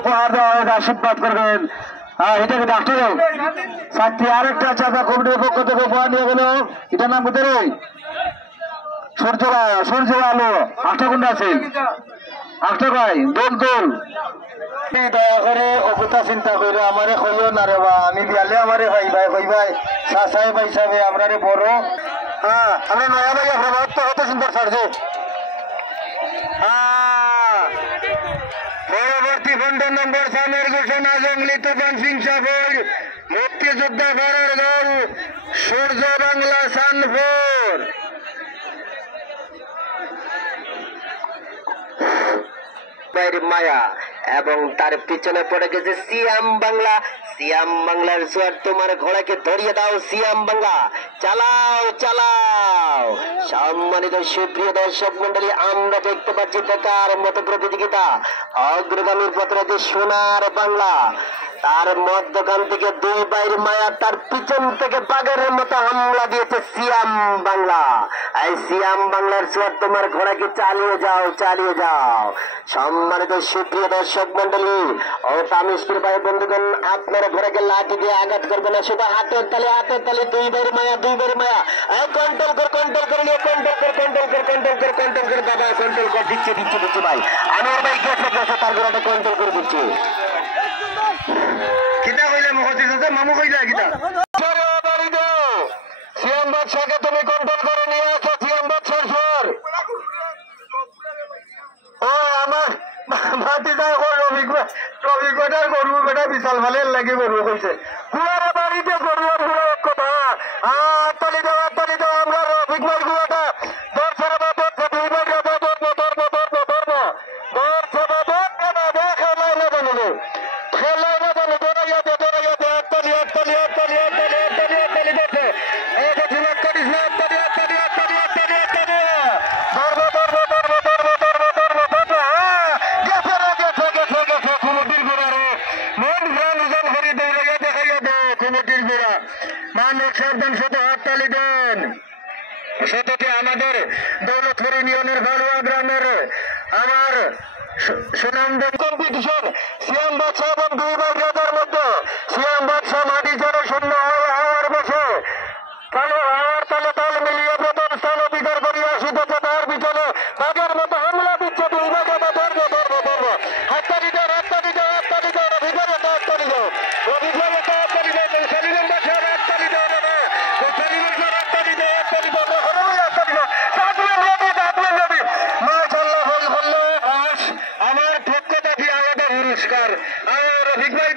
উপহার দেওয়া হবে, আশীর্বাদ করবেন। এটাকে ডাক্তার সাথী আরেকটা চাপা কমিটির পক্ষ থেকে উপহার নিয়ে গেল। এটার নাম কোথায় সূর্য আলো 8টা গুন্ডা আছে 8টা ভাই দোল দোল। দয়া করে অবস্থা চিন্তা করে আমারে কইও না রে বা, আমি বিয়ালে আমারে ভাই ভাই ভাই ভাই চাচাই ভাই হিসাবে আমরা রে বড়। আমরা নয়া ভাই আপনার তো কত সুন্দর ছাড়ছে। পরবর্তী খন্ডের নম্বর সামের ঘোষণা জঙ্গলি তুফান সিং সাগর মুক্তিযোদ্ধা করার দল সূর্য বাংলা সানপুর। মায়া এবং তার পিছনে পড়ে গেছে সিয়াম বাংলা। সিয়াম বাংলার জোয়ার তোমার ঘোড়াকে ধরিয়ে দাও। সিয়াম বাংলা চালাও চালাও। সম্মানিত সুপ্রিয় দর্শক মন্ডলী, আমরা দেখতে পাচ্ছি বেকার মতো প্রতিযোগিতা। অগ্রগামীর পথে সোনার বাংলা, তার মধ্যখান থেকে দুই বাইর মায়া, তার পিছন থেকে বাঘের মতো হামলা দিয়েছে সিয়াম বাংলা। এই সিয়াম বাংলার জোয়ার তোমার ঘোড়াকে চালিয়ে যাও চালিয়ে যাও। সম্মানিত সুপ্রিয় দর্শক মন্ডলী ও তামিশপুর ভাই বন্ধুগণ, আপনারা ঘোড়াকে লাঠি দিয়ে আঘাত করবে না, শুধু হাতের তালে দুই বাইর মায়া দুই বাইর মায়া। কন্ট্রোল কর কন্ট্রোল করে নিয়ে কন্ট্রোল কর কন্ট্রোল কর কন্ট্রোল কর কন্ট্রোল করে দাদা কন্ট্রোল কর। দিচ্ছে দিচ্ছে দিচ্ছে ভাই, আমার ভাই গেছে গেছে তার ঘোড়াটা কন্ট্রোল করে দিচ্ছে। কিতা কইলে মুখতি মামু কইলা কিতা সিয়াম বাদশাকে তুমি কন্ট্রোল করে নিয়ে আসো। সিয়াম বাদশার সর ও আমার ভাতিজা রবিকটার গরু বেটা বিশাল ভালের লাগে গরু কইছে কুয়ার বাড়িতে গরু আর গুলো এক কথা। তালি দাও আমরা রফিক ভাই গুয়াটা দর্শন সেটাকে আমাদের দৌলতপুর ইউনিয়নের বালুয়া গ্রামের আমার সুনামধন্য কম্পিটিশন সিয়াম বাদশা এবং দুই বাগিয়াদের মধ্যে সিয়াম বাদশা মাটি জলে শূন্য হওয়ার বসে তাহলে হওয়ার তালে তাল মিলিয়ে প্রথম স্থান অধিকার করিয়া আসিতেছে। তার পিছনে বাঘের মতো হামলা দিচ্ছে দুই বাগিয়াটা। ধরবো ধরবো ধরবো হাততালি দাও হাততালি দাও হাততালি দাও রবিবারে হাততালি দাও রবিবারে হাততালি দাও সালিমের বাসা হাততালি দাও দাদা সালিমের বাসা হাততালি দাও হাততালি দাও হাততালি দাও মাশাআল্লাহ হল হল আমার পক্ষ থেকে আলাদা পুরস্কার। আর রফিক ভাই